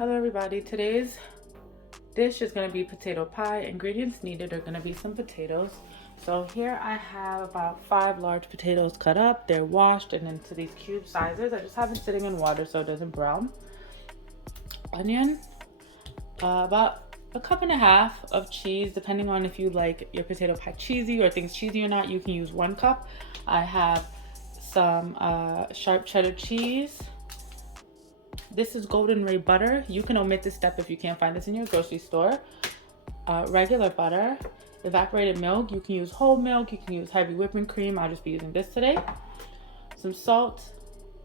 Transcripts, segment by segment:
Hello everybody, today's dish is going to be potato pie. Ingredients needed are going to be some potatoes. So here I have about 5 large potatoes cut up. They're washed and into these cube sizes. I just have it sitting in water so it doesn't brown. Onion, about a cup and a half of cheese, depending on if you like your potato pie cheesy or things cheesy or not. You can use 1 cup. I have some sharp cheddar cheese. This is golden ray butter. You can omit this step if you can't find this in your grocery store. Regular butter, evaporated milk. You can use whole milk, you can use heavy whipping cream. I'll just be using this today. Some salt,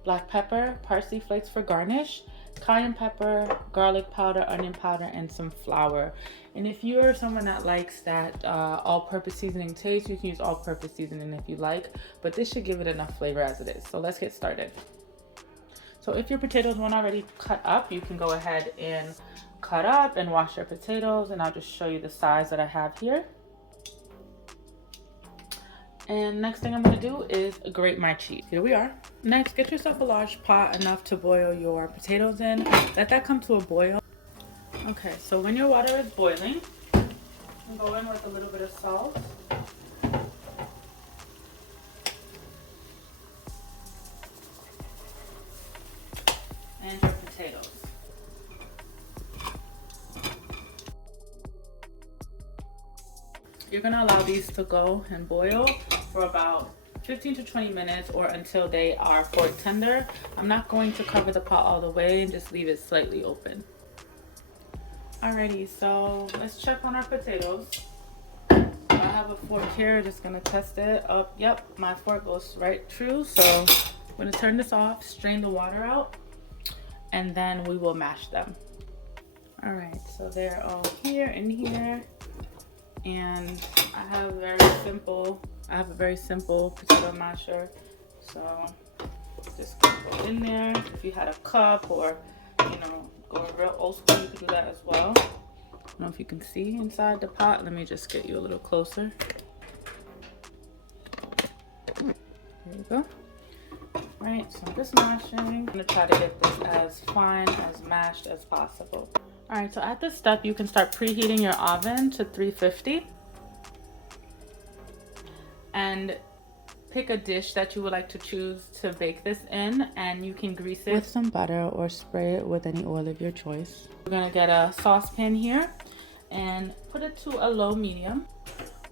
black pepper, parsley flakes for garnish, cayenne pepper, garlic powder, onion powder, and some flour. And if you're someone that likes that all-purpose seasoning taste, you can use all-purpose seasoning if you like, but this should give it enough flavor as it is. So let's get started. So if your potatoes weren't already cut up, you can go ahead and cut up and wash your potatoes, and I'll just show you the size that I have here. And next thing I'm going to do is grate my cheese. Here we are. Next, get yourself a large pot enough to boil your potatoes in. Let that come to a boil. Okay, so when your water is boiling, go in with a little bit of salt. And your potatoes. You're gonna allow these to go and boil for about 15 to 20 minutes or until they are fork tender. I'm not going to cover the pot all the way and just leave it slightly open. Alrighty, so let's check on our potatoes. I have a fork here, just gonna test it. Oh, yep, my fork goes right through. So I'm gonna turn this off, strain the water out, and then we will mash them. All right, so they're all here and here, and I have a very simple potato masher. So just go in there. If you had a cup or go real old school, you could do that as well. I don't know if you can see inside the pot. Let me just get you a little closer. There you go. Right, so I'm just mashing. I'm gonna try to get this as fine as mashed as possible. All right, so at this step, you can start preheating your oven to 350 and pick a dish that you would like to choose to bake this in, and you can grease it with some butter or spray it with any oil of your choice. We're gonna get a saucepan here and put it to a low medium.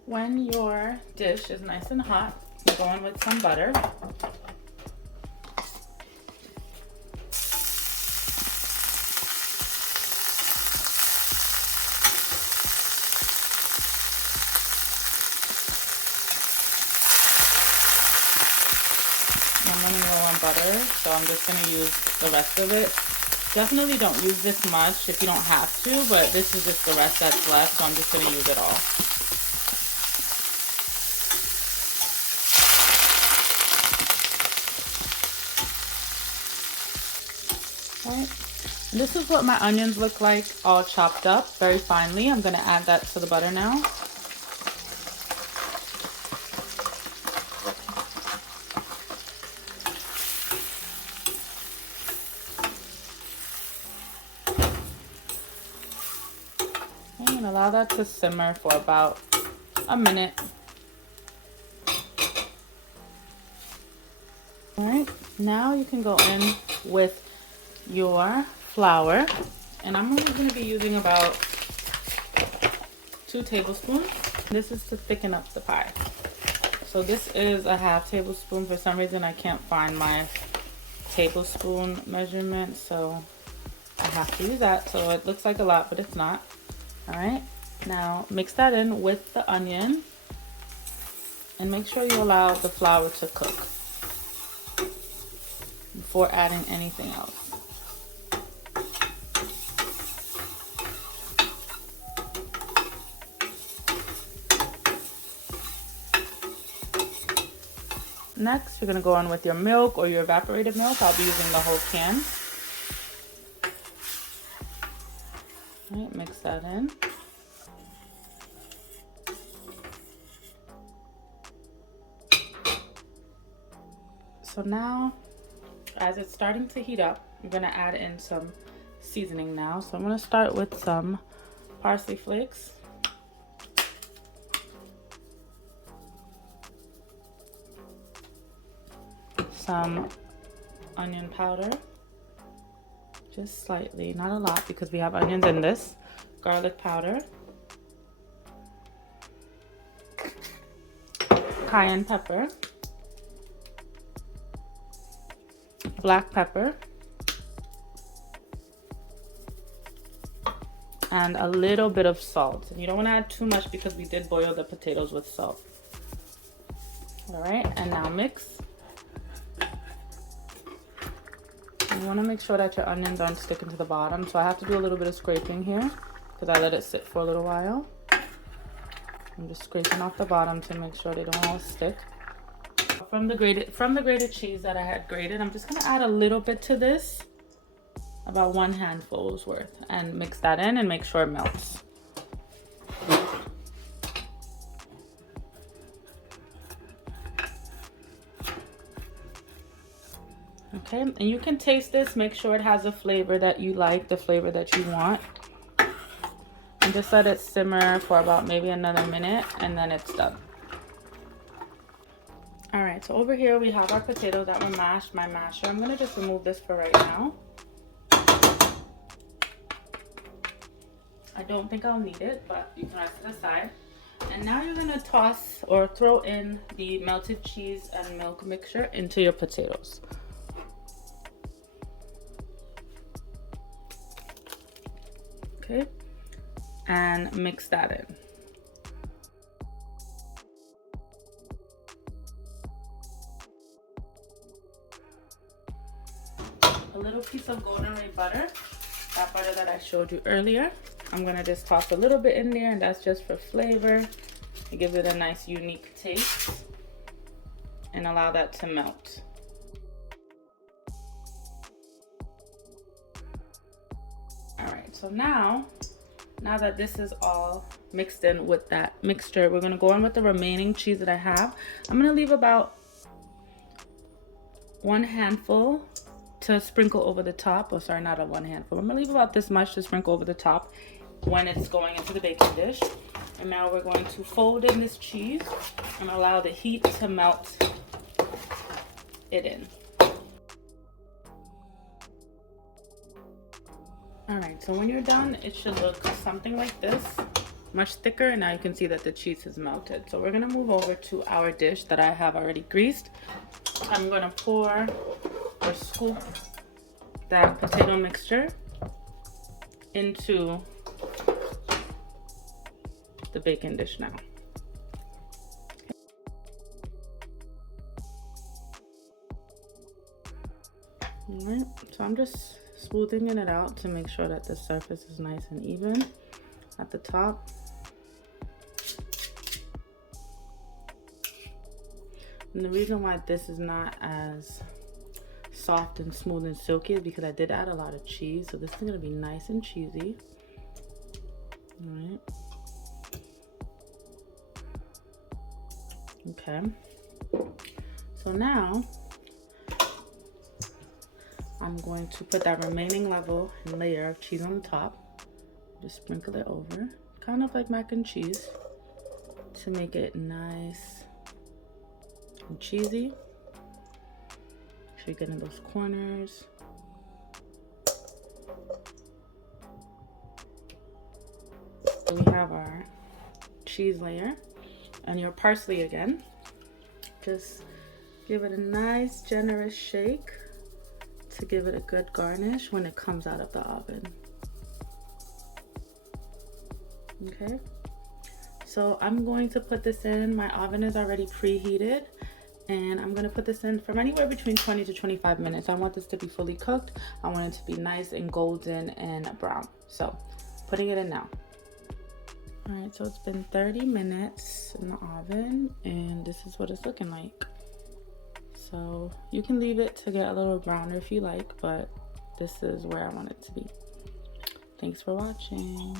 When your dish is nice and hot, you go in with some butter. I'm running low on butter, so I'm just going to use the rest of it. Definitely don't use this much if you don't have to, but this is just the rest that's left, so I'm just going to use it all. Alright, this is what my onions look like, all chopped up very finely. I'm going to add that to the butter now. And allow that to simmer for about a minute. All right, now you can go in with your flour, and I'm only going to be using about 2 tablespoons. This is to thicken up the pie. So this is a ½ tablespoon. For some reason I can't find my tablespoon measurement, so I have to use that. So it looks like a lot, but it's not. All right, now mix that in with the onion and make sure you allow the flour to cook before adding anything else. Next, you're gonna go on with your milk or your evaporated milk. I'll be using the whole can. All right, mix that in. So now, as it's starting to heat up, I'm gonna add in some seasoning now. So I'm gonna start with some parsley flakes, some onion powder, just slightly, not a lot because we have onions in this, garlic powder, cayenne pepper, black pepper, and a little bit of salt. And you don't want to add too much because we did boil the potatoes with salt. All right, and now mix. You want to make sure that your onions aren't sticking to the bottom. So I have to do a little bit of scraping here because I let it sit for a little while. I'm just scraping off the bottom to make sure they don't all stick. From the grated cheese that I had grated, I'm just gonna add a little bit to this, about 1 handful's worth, and mix that in and make sure it melts. Okay, and you can taste this, make sure it has a flavor that you like, the flavor that you want. And just let it simmer for about maybe another minute and then it's done. All right, so over here we have our potatoes that were mashed, my masher. I'm gonna just remove this for right now. I don't think I'll need it, but you can rest it aside. And now you're gonna toss or throw in the melted cheese and milk mixture into your potatoes. Okay, and mix that in. A little piece of golden ray butter, that butter that I showed you earlier. I'm gonna just toss a little bit in there, and that's just for flavor. It gives it a nice unique taste, and allow that to melt. All right, so now that this is all mixed in with that mixture, we're gonna go in with the remaining cheese that I have. I'm gonna leave about 1 handful to sprinkle over the top. Oh, sorry, not a 1 handful. I'm gonna leave about this much to sprinkle over the top when it's going into the baking dish. And now we're going to fold in this cheese and allow the heat to melt it in. All right, so when you're done, it should look something like this, much thicker, and now you can see that the cheese is melted. So we're gonna move over to our dish that I have already greased. I'm gonna pour or scoop that potato mixture into the baking dish now. All right, so I'm just smoothing it out to make sure that the surface is nice and even at the top. And the reason why this is not as soft and smooth and silky is because I did add a lot of cheese, so this is gonna be nice and cheesy. All right. Okay. So now I'm going to put that remaining level and layer of cheese on the top. Just sprinkle it over, kind of like mac and cheese, to make it nice and cheesy. Make sure you get in those corners. So we have our cheese layer and your parsley again. Just give it a nice generous shake to give it a good garnish when it comes out of the oven. Okay, so I'm going to put this in. My oven is already preheated, and I'm going to put this in from anywhere between 20 to 25 minutes. I want this to be fully cooked. I want it to be nice and golden and brown. So putting it in now. All right, so it's been 30 minutes in the oven, and this is what it's looking like. So you can leave it to get a little browner if you like, but this is where I want it to be. Thanks for watching.